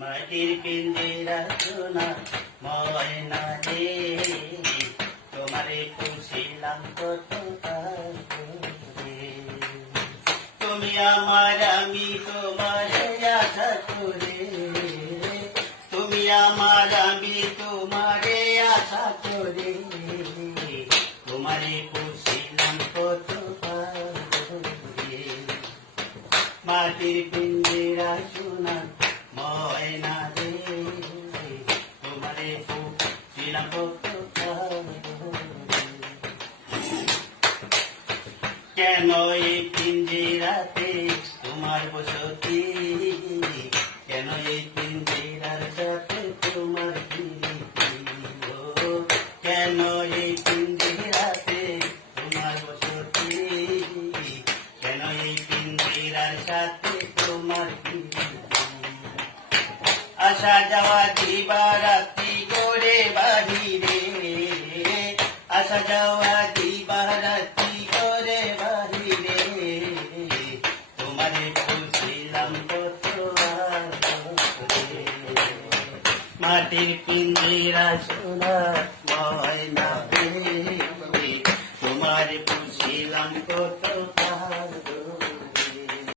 মাটির পিঞ্জিরা সোনা ময়না রে, তোমারে পুষিলাম কত করে। তুমি আমার আমি তোমার আশা করে, তুমি আমার আমি তোমারে আশা করে, তোমারে পুষিলাম কত করে। মাটির পিঞ্জিরা সোনা ময়না রে, তোমারে পুষিলাম কত করে। কেন এই পিঞ্জিরাতে তোমার বসতি, কেন এই পিঞ্জিরার সাথে তোমার প্রীতি, কেন এই পিঞ্জিরাতে তোমার বসতি, কেন এই পিঞ্জিরার সাথে তোমার প্রীতি। আসা যাওয়া দিবারাত্রি করে বাহিরে, আসা যাওয়া দিবারাত্রি করে বাহিরে, তোমারে পুষিলাম কত করে। মাটির পিঞ্জিরা সোনা